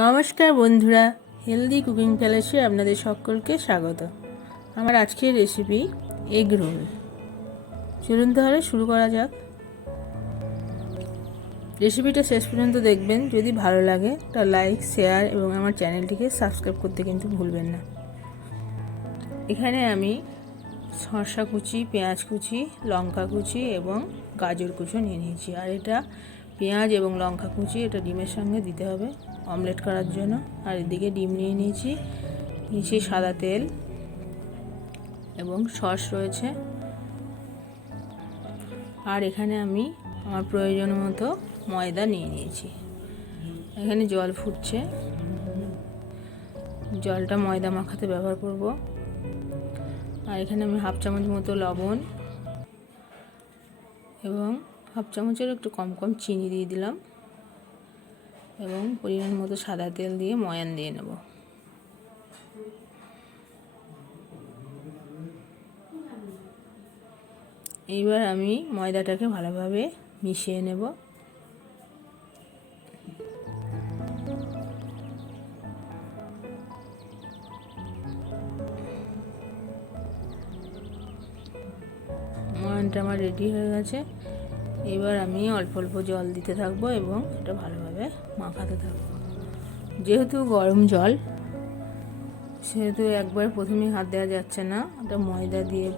নমস্কার বন্ধুরা, healthy cooking প্যালেসে আপনাদের সকলকে স্বাগত। আমার আজকের রেসিপি এগ রোল। চলুন তাহলে শুরু করা যাক। রেসিপিটা শেষ পর্যন্ত দেখবেন। যদি ভালো লাগে তা লাইক, শেয়ার এবং আমার চ্যানেলটিকে সাবস্ক্রাইব করতে কিন্তু ভুলবেন না। এখানে আমি শসা কুচি, পেঁয়াজ কুচি, লঙ্কা কুচি এবং গাজর কুচি নিয়ে নিয়েছি। আর এটা পেঁয়াজ এবং লঙ্কা কুচি এটা ডিমের সঙ্গে দিতে হবে অমলেট করার জন্য। আর এদিকে ডিম নিয়ে নিয়েছি সাদা তেল এবং সস রয়েছে। আর এখানে আমি আমার প্রয়োজন মতো ময়দা নিয়ে নিয়েছি। এখানে জল ফুটছে, জলটা ময়দা মাখাতে ব্যবহার করব। আর এখানে আমি হাফ চামচ মতো লবণ এবং হাফ চামচের একটু কম কম চিনি দিয়ে দিলাম এবং পরিমাণ মতো সাদা তেল দিয়ে ময়ান দিয়ে নেব। এইবার আমি ময়দাটাকে ভালোভাবে মিশিয়ে নেব। ময়ানটা আমার রেডি হয়ে গেছে। এবার আমি অল্প অল্প জল দিতে থাকবো এবং এটা ভালোভাবে মাখাতে থাকবো। যেহেতু গরম জল, সেহেতু একবার প্রথমেই হাত দেওয়া যাচ্ছে না। এটা ময়দা দিয়ে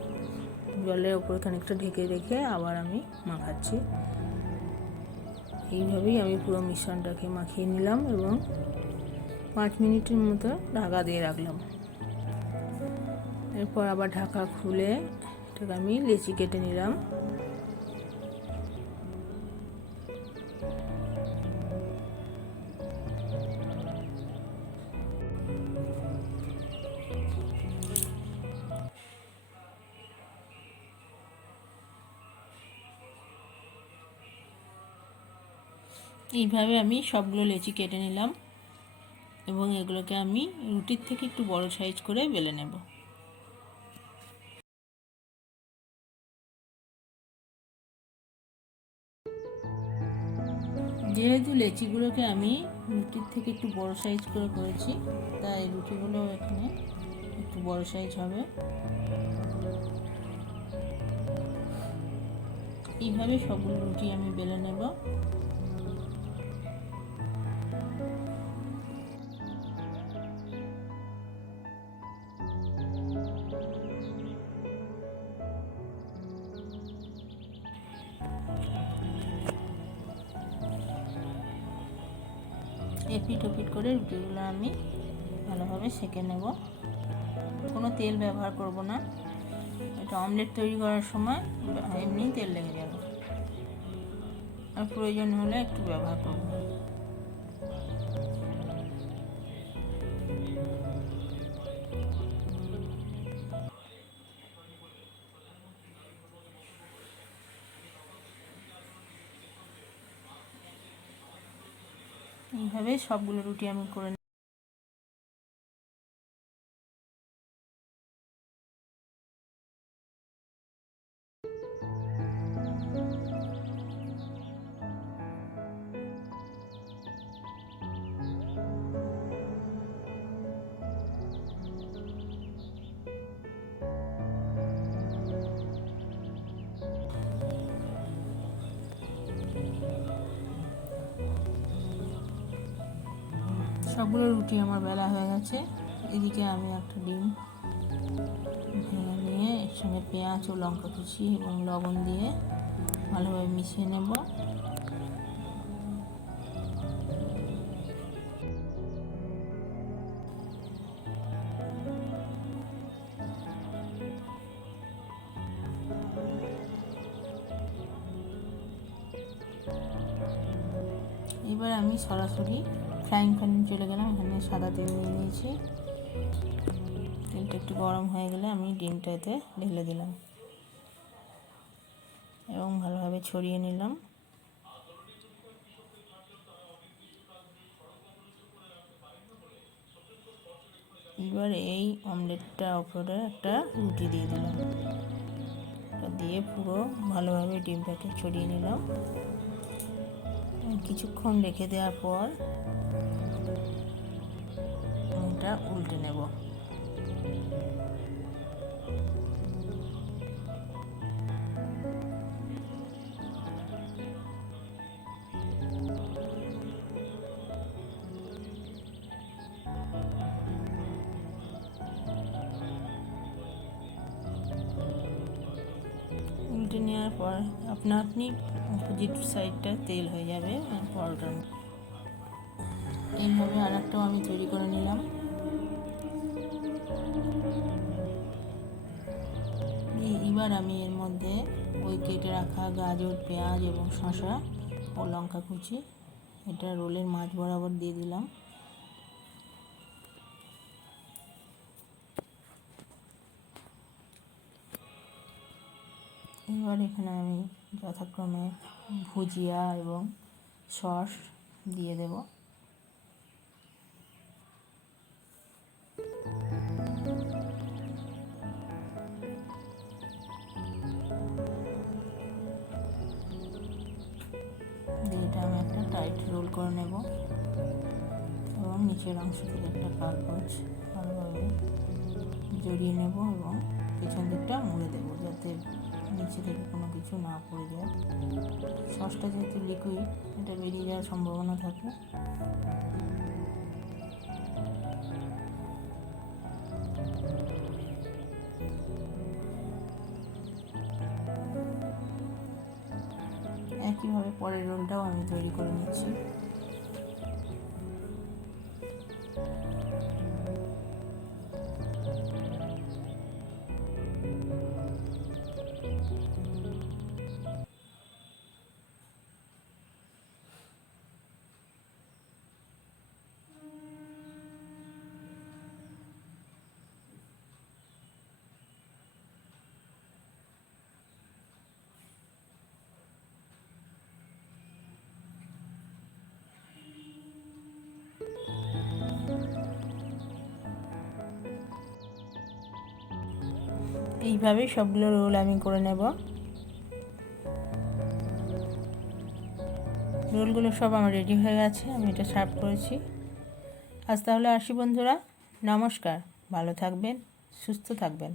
জলের ওপর খানিকটা ঢেকে রেখে আবার আমি মাখাচ্ছি। এইভাবেই আমি পুরো মিশ্রণটাকে মাখিয়ে নিলাম এবং 5 মিনিটের মতো ঢাকা দিয়ে রাখলাম। এরপর আবার ঢাকা খুলে এটাকে আমি লেচি কেটে নিলাম। এইভাবে আমি সবগুলো লেচি কেটে নিলাম এবং এগুলোকে আমি রুটির থেকে একটু বড় সাইজ করে বেলে নেব। যেহেতু লেচিগুলোকে আমি রুটির থেকে একটু বড় সাইজ করে করেছি, তাই রুটিগুলো এখানে একটু বড় সাইজ হবে। এইভাবে সবগুলো রুটি আমি বেলে নেব। এপিট ওপিট করে রুটিগুলো আমি ভালোভাবে সেঁকে নেব। কোনো তেল ব্যবহার করব না, এটা অমলেট তৈরি করার সময় এমনি তেল লেগে যাবে। আর প্রয়োজন হলে একটু ব্যবহার করব। এইভাবে সবগুলো রুটি আমি করে সবগুলো রুটি আমার বেলা হয়ে গেছে। এদিকে আমি একটা ডিম ভেঙে নিয়ে এর সঙ্গে পেঁয়াজ ও লঙ্কা কুচি এবং লবণ দিয়ে ভালোভাবে মিশিয়ে নেব। এবার আমি সরাসরি ফ্রাইং প্যানে চলে গেলাম। এখানে সাদা তেল নিয়ে নিয়েছি। তেলটা একটু গরম হয়ে গেলে আমি ডিমটাতে ঢেলে দিলাম এবং ভালোভাবে ছড়িয়ে নিলাম। এবার এই অমলেটটা ওপরে একটা রুটি দিয়ে দিলাম, দিয়ে পুরো ভালোভাবে ডিমটাকে ছড়িয়ে নিলাম। কিছুক্ষণ রেখে দেওয়ার পর উল্টে নেব। উল্টে নেওয়ার পর আপনা আপনি অপোজিট সাইডটা তেল হয়ে যাবে পরোটার। এইভাবে আর একটাও আমি তৈরি করে নিলাম। এবার আমি এর মধ্যে ওই কেটে রাখা গাজর, পেঁয়াজ এবং শসা ও লঙ্কা কুচি এটা রোলের মাঝ বরাবর দিয়ে দিলাম। এবার এখানে আমি যথাক্রমে ভুজিয়া এবং সস দিয়ে দেব। এটা আমি একটা টাইট রোল করে নেব এবং নিচের অংশ থেকে একটা কাগজ ভালোভাবে জড়িয়ে নেব এবং পেছন দিকটা মুড়ে দেবো যাতে নিচে থেকে কোনো কিছু না পড়ে যায়। সসটা যেহেতু লিকুইড, এটা বেরিয়ে যাওয়ার সম্ভাবনা থাকে। একইভাবে পরের রোলটাও আমি তৈরি করে নিচ্ছি। এইভাবেই সবগুলো রোল আমি করে নেব। রোলগুলো সব আমার রেডি হয়ে গেছে, আমি এটা সার্ভ করেছি। আজ তাহলে আসি বন্ধুরা, নমস্কার, ভালো থাকবেন, সুস্থ থাকবেন।